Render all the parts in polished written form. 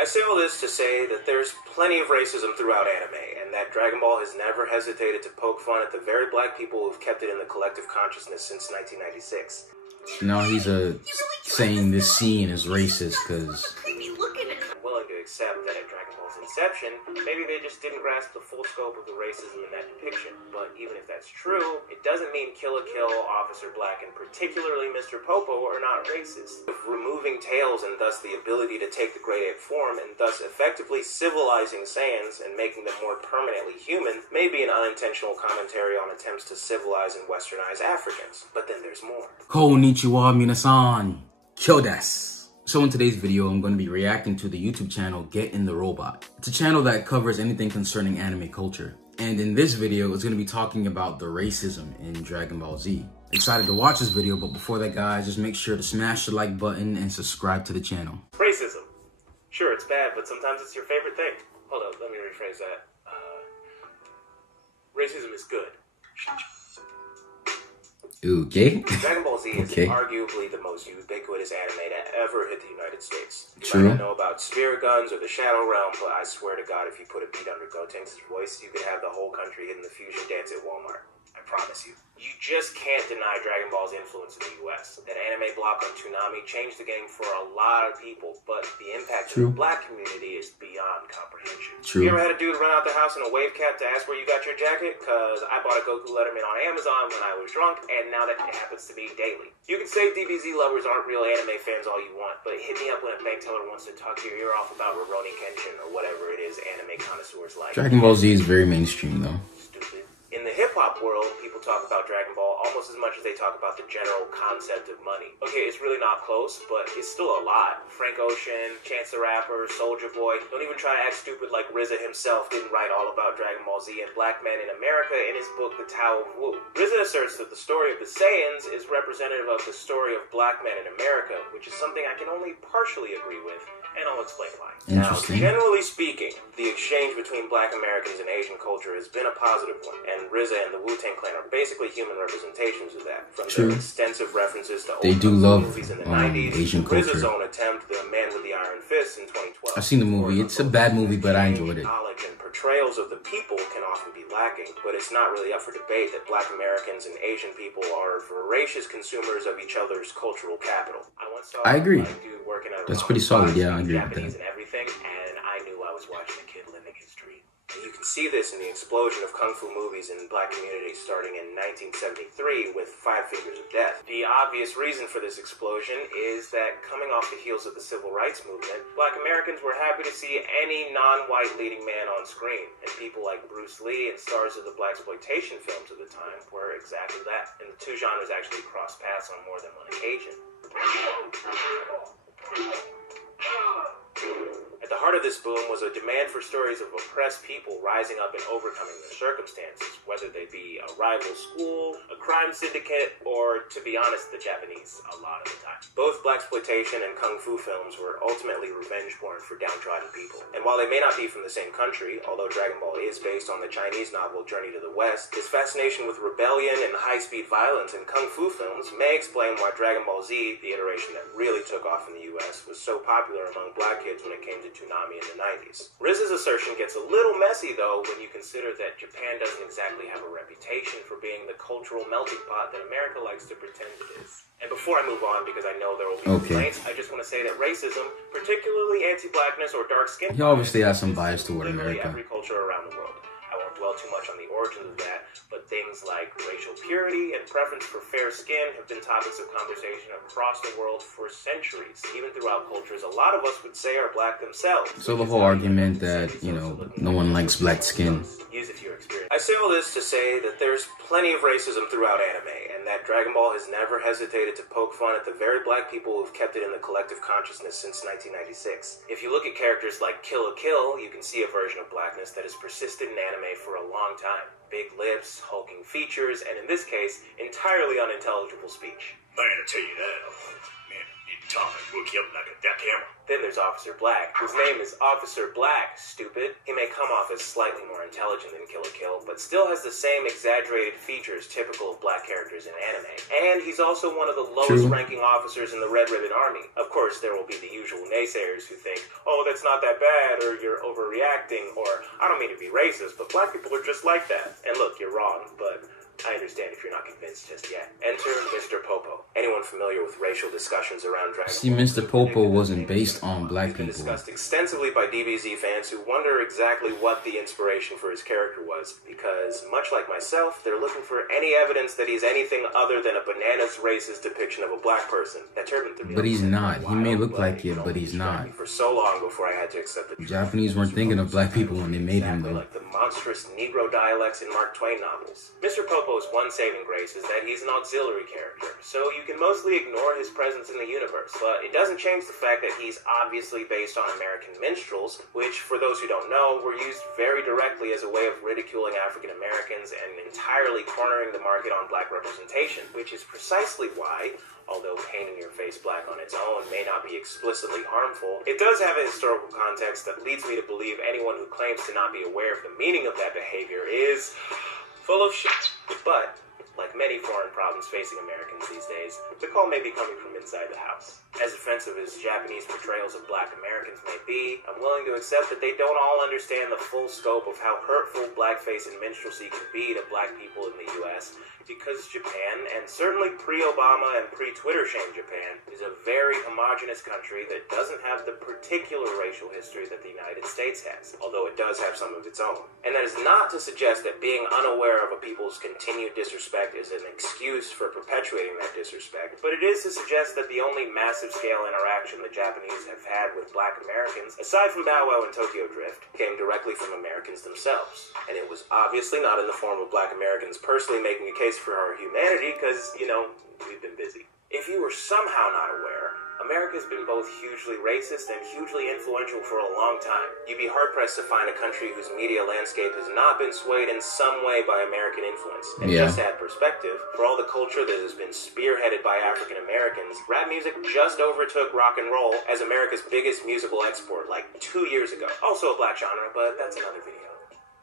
I say all this to say that there's plenty of racism throughout anime, and that Dragon Ball has never hesitated to poke fun at the very black people who've kept it in the collective consciousness since 1996. Now he's saying this scene is racist because... I'm willing to accept that at Dragon Ball's inception, maybe they just didn't grasp the full scope of the racism in that depiction. But even if that's true, it doesn't mean Kill la Kill, Officer Black, and particularly Mr. Popo are not racist. Removing tails and thus the ability to take the Great Ape form and thus effectively civilizing Saiyans and making them more permanently human may be an unintentional commentary on attempts to civilize and westernize Africans. But then there's more. Konnichiwa minasan, kyo desu. So in today's video, I'm going to be reacting to the YouTube channel Get in the Robot. It's a channel that covers anything concerning anime culture. And in this video, it's going to be talking about the racism in Dragon Ball Z. Excited to watch this video, but before that, guys, just make sure to smash the like button and subscribe to the channel. Racism. Sure, it's bad, but sometimes it's your favorite thing. Hold up, let me rephrase that. Racism is good. Okay. Dragon Ball Z is arguably the most ubiquitous anime to ever hit the United States. You True. might not know about Spirit Guns or the Shadow Realm, but I swear to God, if you put a beat under Gotenks' voice, you could have the whole country hitting the fusion dance at Walmart. I promise you. You just can't deny Dragon Ball's influence in the US. That anime block on Toonami changed the game for a lot of people, but the impact on the black community is beyond comprehension. True. You ever had a dude run out the house in a wave cap to ask where you got your jacket? Cause I bought a Goku Letterman on Amazon when I was drunk, and now that it happens to me daily. You can say DBZ lovers aren't real anime fans all you want, but hit me up when a bank teller wants to talk your ear off about Rurouni Kenshin or whatever it is anime connoisseurs like. Dragon Ball Z is very mainstream though. Stupid. In the hip-hop world, people talk about Dragon Ball almost as much as they talk about the general concept of money. Okay, it's really not close, but it's still a lot. Frank Ocean, Chance the Rapper, Soulja Boy. Don't even try to act stupid like RZA himself didn't write all about Dragon Ball Z and black men in America in his book, The Tao of Wu. RZA asserts that the story of the Saiyans is representative of the story of black men in America, which is something I can only partially agree with, and I'll explain why. Now, generally speaking, the exchange between black Americans and Asian culture has been a positive one, and RZA and the Wu-Tang Clan are basically human representations of that. From their extensive references to old movies in the 90s, Asian culture. RZA's own attempt, The Man with the Iron Fist in 2012. I've seen the movie. It's a bad movie, but I enjoyed it. Knowledge and portrayals of the people can often be lacking, but it's not really up for debate that black Americans and Asian people are voracious consumers of each other's cultural capital. I agree. Working at That's pretty solid. Yeah, I agree with Japanese that. And everything, and I knew I was watching a kid living his dream. You can see this in the explosion of kung fu movies in black communities starting in 1973 with Five Fingers of Death. The obvious reason for this explosion is that coming off the heels of the civil rights movement, black Americans were happy to see any non-white leading man on screen, and people like Bruce Lee and stars of the blaxploitation films of the time were exactly that. And the two genres actually crossed paths on more than one occasion. At the heart of this boom was a demand for stories of oppressed people rising up and overcoming their circumstances, whether they be a rival school, a crime syndicate, or, to be honest, the Japanese a lot of the time. Both blaxploitation and kung fu films were ultimately revenge porn for downtrodden people. And while they may not be from the same country, although Dragon Ball is based on the Chinese novel Journey to the West, this fascination with rebellion and high-speed violence in kung fu films may explain why Dragon Ball Z, the iteration that really took off in the US, was so popular among black kids when it came to Toonami in the 90s. RZA's assertion gets a little messy, though, when you consider that Japan doesn't exactly have a reputation for being the cultural melting pot that America likes to pretend it is. And before I move on, because I know there will be complaints, I just want to say that racism, particularly anti-blackness or dark skin, he obviously has some bias toward America. Every culture around the world. I won't dwell too much on the origins of that, but things like racial purity and preference for fair skin have been topics of conversation across the world for centuries. Even throughout cultures a lot of us would say are black themselves. So the whole argument that, you know, no one likes black skin. Use it to your experience. I say all this to say that there's plenty of racism throughout anime, and that Dragon Ball has never hesitated to poke fun at the very black people who've kept it in the collective consciousness since 1996. If you look at characters like Kill la Kill, you can see a version of blackness that has persisted in anime for a long time. Big lips, hulking features, and in this case, entirely unintelligible speech. Man, I tell you that, man, it Then there's Officer Black, whose name is Officer Black, stupid. He may come off as slightly more intelligent than Kill la Kill, but still has the same exaggerated features typical of black characters in anime. And he's also one of the lowest-ranking officers in the Red Ribbon Army. Of course, there will be the usual naysayers who think, oh, that's not that bad, or you're overreacting, or I don't mean to be racist, but black people are just like that. And look, you're wrong, but I understand if you're not convinced just yet. Enter Mr. Popo. Anyone familiar with racial discussions around Dragon Ball? See, Mr. Popo wasn't based on black people. It's been discussed extensively by DBZ fans who wonder exactly what the inspiration for his character was, because, much like myself, they're looking for any evidence that he's anything other than a bananas racist depiction of a black person. That turban threw me. But he's not. He may look like it, but he's not. For so long before I had to accept the Japanese weren't thinking of black people when they made him, though. Like the monstrous Negro dialects in Mark Twain novels. Mr. Popo's one saving grace is that he's an auxiliary character, so you can mostly ignore his presence in the universe, but it doesn't change the fact that he's obviously based on American minstrels, which, for those who don't know, were used very directly as a way of ridiculing African Americans and entirely cornering the market on black representation, which is precisely why, although painting your face black on its own may not be explicitly harmful, it does have a historical context that leads me to believe anyone who claims to not be aware of the meaning of that behavior is full of shit. But like many foreign problems facing Americans these days, the call may be coming from inside the house. As offensive as Japanese portrayals of black Americans may be, I'm willing to accept that they don't all understand the full scope of how hurtful blackface and minstrelsy can be to black people in the U.S., because Japan, and certainly pre-Obama and pre-Twitter shame Japan, is a very homogenous country that doesn't have the particular racial history that the United States has, although it does have some of its own. And that is not to suggest that being unaware of a people's continued disrespect is an excuse for perpetuating that disrespect, but it is to suggest that the only massive-scale interaction the Japanese have had with black Americans, aside from Bow Wow and Tokyo Drift, came directly from Americans themselves. And it was obviously not in the form of black Americans personally making a case for our humanity, because, you know, we've been busy. If you were somehow not aware, America's been both hugely racist and hugely influential for a long time. You'd be hard-pressed to find a country whose media landscape has not been swayed in some way by American influence. And just to add perspective, for all the culture that has been spearheaded by African Americans, rap music just overtook rock and roll as America's biggest musical export like 2 years ago. Also a black genre, but that's another video.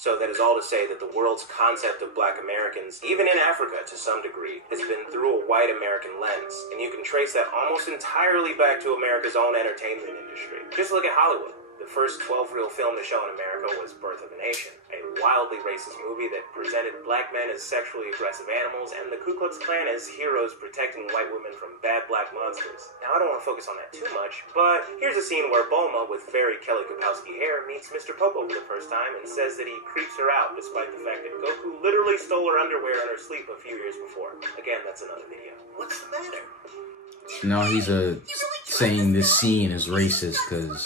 So that is all to say that the world's concept of black Americans, even in Africa to some degree, has been through a white American lens. And you can trace that almost entirely back to America's own entertainment industry. Just look at Hollywood. The first 12-reel film to show in America was Birth of a Nation, a wildly racist movie that presented black men as sexually aggressive animals and the Ku Klux Klan as heroes protecting white women from bad black monsters. Now, I don't want to focus on that too much, but here's a scene where Bulma, with very Kelly Kapowski hair, meets Mr. Popo for the first time and says that he creeps her out despite the fact that Goku literally stole her underwear in her sleep a few years before. Again, that's another video. What's the matter? Now he's saying this scene is racist because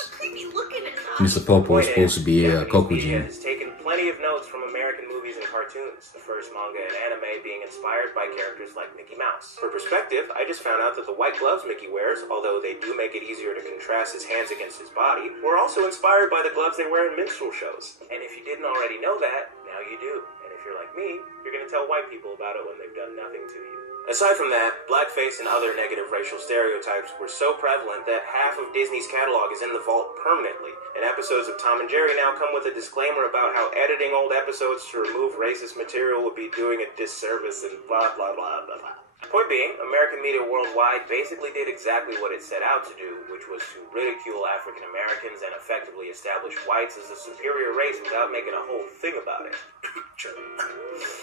Mr. Popo is supposed to be a Kokujin. Has taken plenty of notes from American movies and cartoons, the first manga and anime being inspired by characters like Mickey Mouse. For perspective, I just found out that the white gloves Mickey wears, although they do make it easier to contrast his hands against his body, were also inspired by the gloves they wear in minstrel shows. And if you didn't already know that, now you do. And if you're like me, you're going to tell white people about it when they've done nothing to you. Aside from that, blackface and other negative racial stereotypes were so prevalent that half of Disney's catalog is in the vault permanently, and episodes of Tom and Jerry now come with a disclaimer about how editing old episodes to remove racist material would be doing a disservice and blah blah blah blah blah. Point being, American media worldwide basically did exactly what it set out to do, which was to ridicule African Americans and effectively establish whites as a superior race without making a whole thing about it.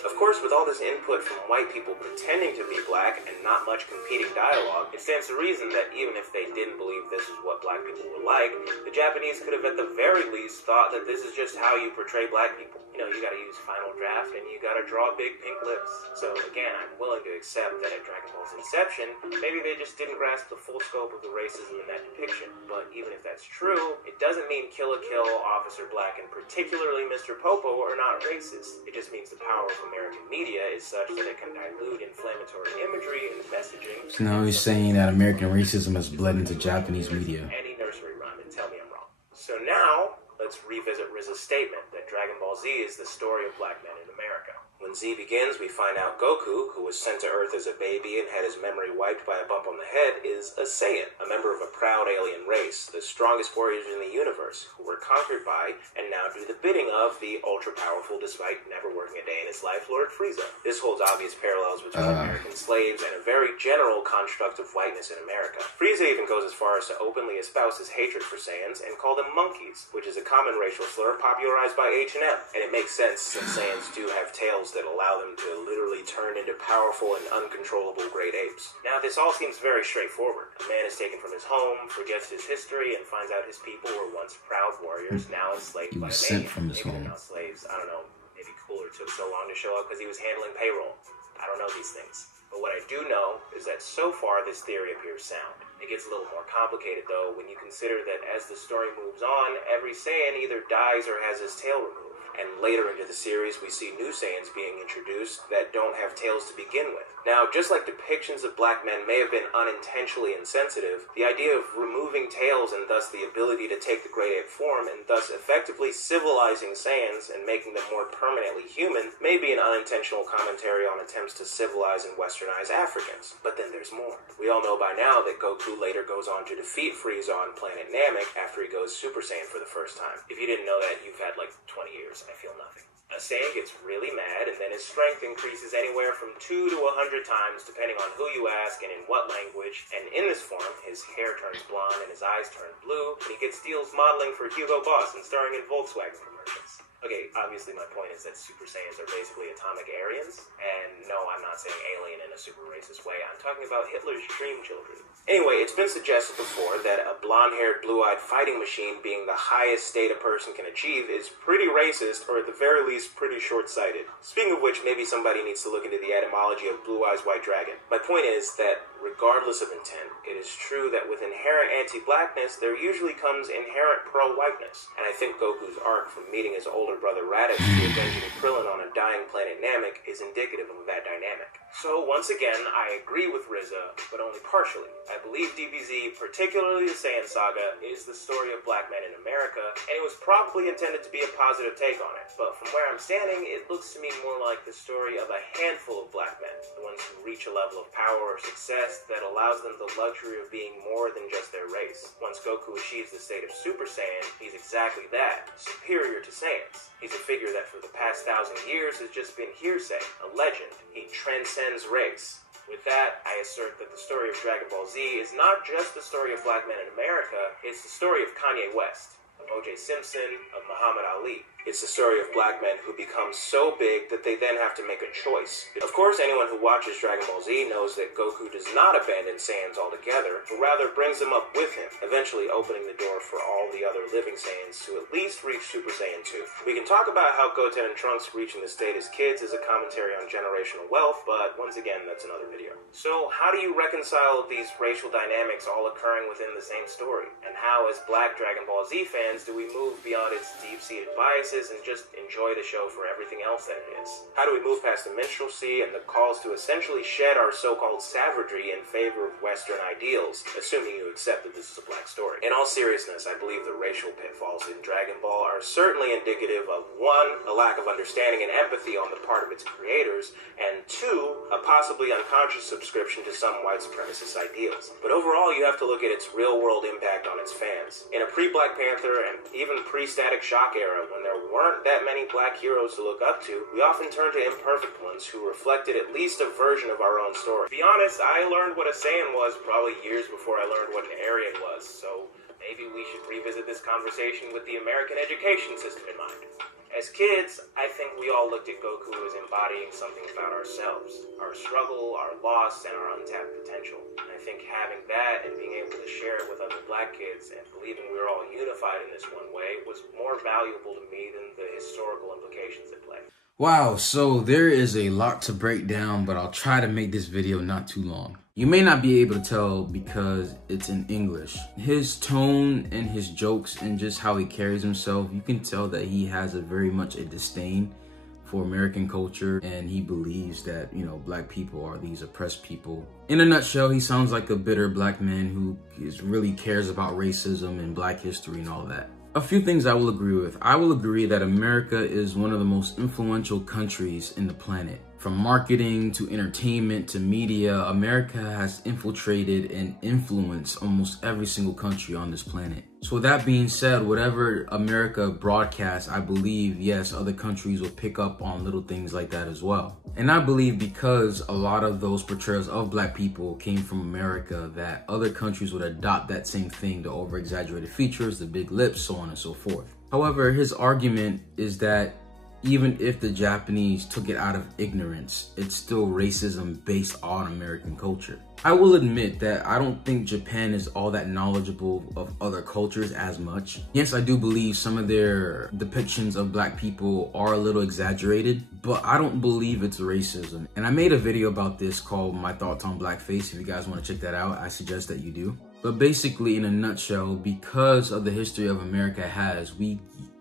Of course, with all this input from white people pretending to be black and not much competing dialogue, it stands to reason that even if they didn't believe this is what black people were like, the Japanese could have at the very least thought that this is just how you portray black people. You know, you gotta use Final Draft and you gotta draw big pink lips. So again, I'm willing to accept that at Dragon Ball's inception, maybe they just didn't grasp the full scope of the racism in that depiction. But even if that's true, it doesn't mean Kill la Kill, Officer Black, and particularly Mr. Popo are not racist. It just means the power of American media is such that it can dilute inflammatory imagery and messaging. So now he's saying that American racism has bled into Japanese media. Any nursery rhyme and tell me I'm wrong. So now, let's revisit RZA's statement that Dragon Ball Z is the story of black men in America. When When Z begins, we find out Goku, who was sent to Earth as a baby and had his memory wiped by a bump on the head, is a Saiyan, a member of a proud alien race, the strongest warriors in the universe, who were conquered by and now do the bidding of the ultra-powerful, despite never working a day in his life, Lord Frieza. This holds obvious parallels between American slaves and a very general construct of whiteness in America. Frieza even goes as far as to openly espouse his hatred for Saiyans and call them monkeys, which is a common racial slur popularized by H&M. And it makes sense since Saiyans do have tails that allow them to literally turn into powerful and uncontrollable great apes. Now, this all seems very straightforward. A man is taken from his home, forgets his history, and finds out his people were once proud warriors, now enslaved by a maniac. From his home. They're not slaves. I don't know. Maybe Cooler took so long to show up because he was handling payroll. I don't know these things. But what I do know is that so far this theory appears sound. It gets a little more complicated though when you consider that as the story moves on, every Saiyan either dies or has his tail removed. And later into the series, we see new Saiyans being introduced that don't have tails to begin with. Now, just like depictions of black men may have been unintentionally insensitive, the idea of removing tails and thus the ability to take the great ape form and thus effectively civilizing Saiyans and making them more permanently human may be an unintentional commentary on attempts to civilize and westernize Africans. But then there's more. We all know by now that Goku later goes on to defeat Frieza on planet Namek after he goes Super Saiyan for the first time. If you didn't know that, you've had like 20 years. I feel nothing. A Saiyan gets really mad, and then his strength increases anywhere from 2 to 100 times, depending on who you ask and in what language. And in this form, his hair turns blonde and his eyes turn blue, and he gets deals modeling for Hugo Boss and starring in Volkswagen commercials. Okay, obviously my point is that Super Saiyans are basically atomic Aryans, and no, I'm not saying alien in a super racist way, I'm talking about Hitler's dream children. Anyway, it's been suggested before that a blonde-haired, blue-eyed fighting machine being the highest state a person can achieve is pretty racist, or at the very least, pretty short-sighted. Speaking of which, maybe somebody needs to look into the etymology of Blue Eyes White Dragon. My point is that, regardless of intent, it is true that with inherent anti-blackness, there usually comes inherent pro-whiteness. And I think Goku's arc from meeting his older brother Raditz to avenging Krillin on a dying planet Namek is indicative of that dynamic. So, once again, I agree with RZA, but only partially. I believe DBZ, particularly the Saiyan Saga, is the story of black men in America, and it was probably intended to be a positive take on it. But from where I'm standing, it looks to me more like the story of a handful of black men, the ones who reach a level of power or success that allows them the luxury of being more than just their race. Once Goku achieves the state of Super Saiyan, he's exactly that, superior to Saiyans. He's a figure that for the past 1,000 years has just been hearsay, a legend. He transcends race. With that, I assert that the story of Dragon Ball Z is not just the story of black men in America, it's the story of Kanye West, of O.J. Simpson, of Muhammad Ali. It's the story of black men who become so big that they then have to make a choice. Of course, anyone who watches Dragon Ball Z knows that Goku does not abandon Saiyans altogether, but rather brings them up with him, eventually opening the door for all the other living Saiyans to at least reach Super Saiyan 2. We can talk about how Goten and Trunks reaching the state as kids is a commentary on generational wealth, but once again, that's another video. So, how do you reconcile these racial dynamics all occurring within the same story? And how, as black Dragon Ball Z fans, do we move beyond its deep-seated bias and just enjoy the show for everything else that it is? How do we move past the minstrelsy and the calls to essentially shed our so-called savagery in favor of Western ideals, assuming you accept that this is a black story? In all seriousness, I believe the racial pitfalls in Dragon Ball are certainly indicative of 1, a lack of understanding and empathy on the part of its creators, and 2, a possibly unconscious subscription to some white supremacist ideals. But overall, you have to look at its real-world impact on its fans. In a pre-Black Panther and even pre-Static Shock era, when there weren't that many black heroes to look up to, we often turned to imperfect ones who reflected at least a version of our own story. To be honest, I learned what a Saiyan was probably years before I learned what an Aryan was, so maybe we should revisit this conversation with the American education system in mind. As kids, I think we all looked at Goku as embodying something about ourselves, our struggle, our loss, and our untapped potential. And I think having that and being able to share it with other black kids and believing we were all unified in this one way was more valuable to me than the historical implications at play. Wow, so there is a lot to break down, but I'll try to make this video not too long. You may not be able to tell because it's in English. His tone and his jokes and just how he carries himself, you can tell that he has very much a disdain for American culture, and he believes that, you know, black people are these oppressed people. In a nutshell, he sounds like a bitter black man who really cares about racism and black history and all that. A few things I will agree with. I will agree that America is one of the most influential countries in the planet. From marketing to entertainment to media, America has infiltrated and influenced almost every single country on this planet. So with that being said, whatever America broadcasts, I believe, yes, other countries will pick up on little things like that as well. And I believe because a lot of those portrayals of black people came from America, that other countries would adopt that same thing, the over-exaggerated features, the big lips, so on and so forth. However, his argument is that even if the Japanese took it out of ignorance, it's still racism based on American culture. I will admit that I don't think Japan is all that knowledgeable of other cultures as much. Yes, I do believe some of their depictions of black people are a little exaggerated, but I don't believe it's racism. And I made a video about this called My Thoughts on Blackface. If you guys want to check that out, I suggest that you do. But basically, in a nutshell, because of the history of America has, we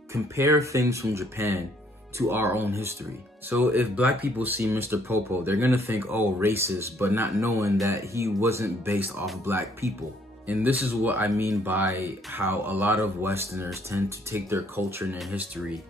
compare things from Japan to our own history. So if black people see Mr. Popo, they're gonna think, oh, racist, but not knowing that he wasn't based off of black people. And this is what I mean by how a lot of Westerners tend to take their culture and their history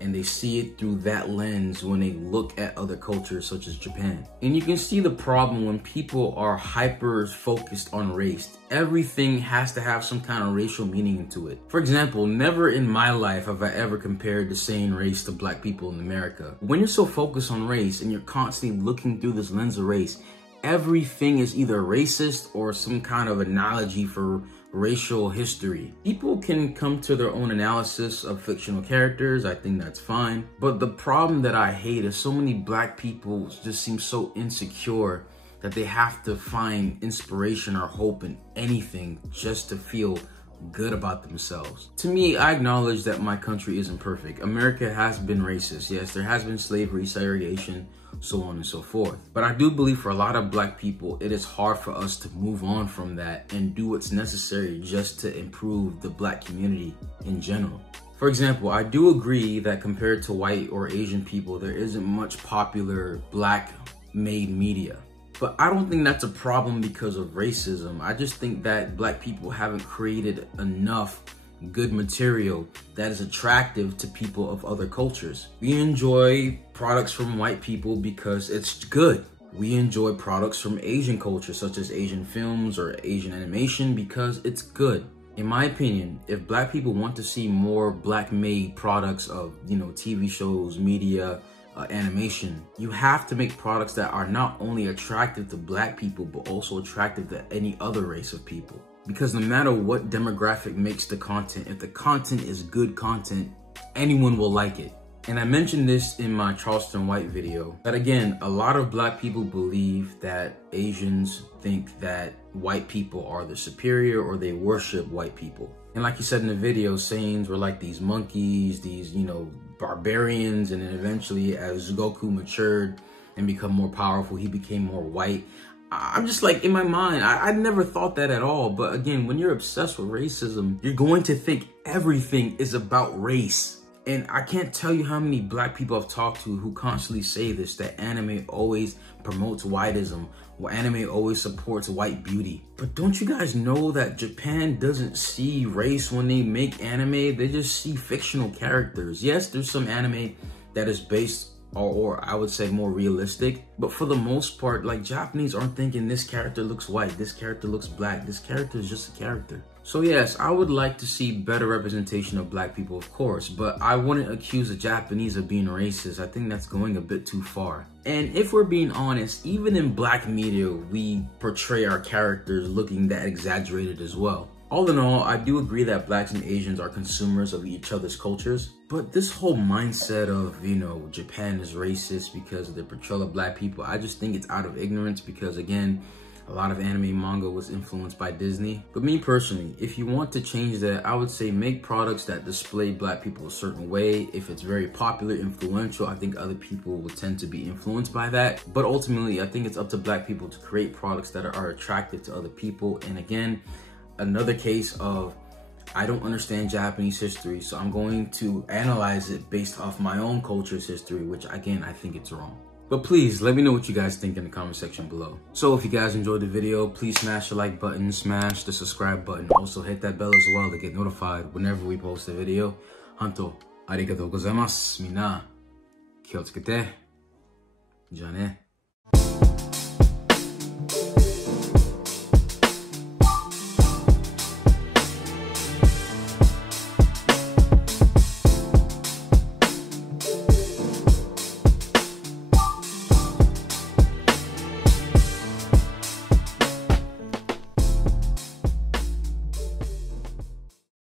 and they see it through that lens when they look at other cultures such as Japan. And you can see the problem when people are hyper focused on race. Everything has to have some kind of racial meaning into it. For example, never in my life have I ever compared the same race to black people in America. When you're so focused on race and you're constantly looking through this lens of race, everything is either racist or some kind of analogy for racial history. People can come to their own analysis of fictional characters. I think that's fine. But the problem that I hate is so many black people just seem so insecure that they have to find inspiration or hope in anything just to feel good about themselves. To me, I acknowledge that my country isn't perfect. America has been racist. Yes, there has been slavery, segregation, so on and so forth. But I do believe for a lot of black people, it is hard for us to move on from that and do what's necessary just to improve the black community in general. For example, I do agree that compared to white or Asian people, there isn't much popular black-made media. But I don't think that's a problem because of racism. I just think that black people haven't created enough good material that is attractive to people of other cultures. We enjoy products from white people because it's good. We enjoy products from Asian culture, such as Asian films or Asian animation, because it's good. In my opinion, if black people want to see more black-made products of, TV shows, media, animation, you have to make products that are not only attractive to black people, but also attractive to any other race of people. Because no matter what demographic makes the content, if the content is good content, anyone will like it. And I mentioned this in my Charleston White video, that again, a lot of black people believe that Asians think that white people are the superior or they worship white people. And like you said in the video, sayings were like these monkeys, these, barbarians, and then eventually as Goku matured and become more powerful, he became more white. I'm just like, in my mind, I never thought that at all. But again, when you're obsessed with racism, you're going to think everything is about race. And I can't tell you how many black people I've talked to who constantly say this, that anime always promotes whiteism, or anime always supports white beauty. But don't you guys know that Japan doesn't see race when they make anime? They just see fictional characters. Yes, there's some anime that is based or I would say more realistic, but for the most part, like, Japanese aren't thinking this character looks white, this character looks black, this character is just a character. So yes, I would like to see better representation of black people, of course, but I wouldn't accuse the Japanese of being racist. I think that's going a bit too far. And if we're being honest, even in black media, we portray our characters looking that exaggerated as well. All in all, I do agree that blacks and Asians are consumers of each other's cultures, but this whole mindset of, Japan is racist because of the portrayal of black people, I just think it's out of ignorance because, again, a lot of anime manga was influenced by Disney. But me personally, if you want to change that, I would say make products that display black people a certain way. If it's very popular, influential, I think other people will tend to be influenced by that. But ultimately, I think it's up to black people to create products that are attractive to other people. And again, another case of, I don't understand Japanese history, so I'm going to analyze it based off my own culture's history, which again, I think it's wrong. But please, let me know what you guys think in the comment section below. So if you guys enjoyed the video, please smash the like button, smash the subscribe button. Also hit that bell as well to get notified whenever we post a video. Hanto, arigatou gozaimasu. Minna, kiyotsukete. じゃあね。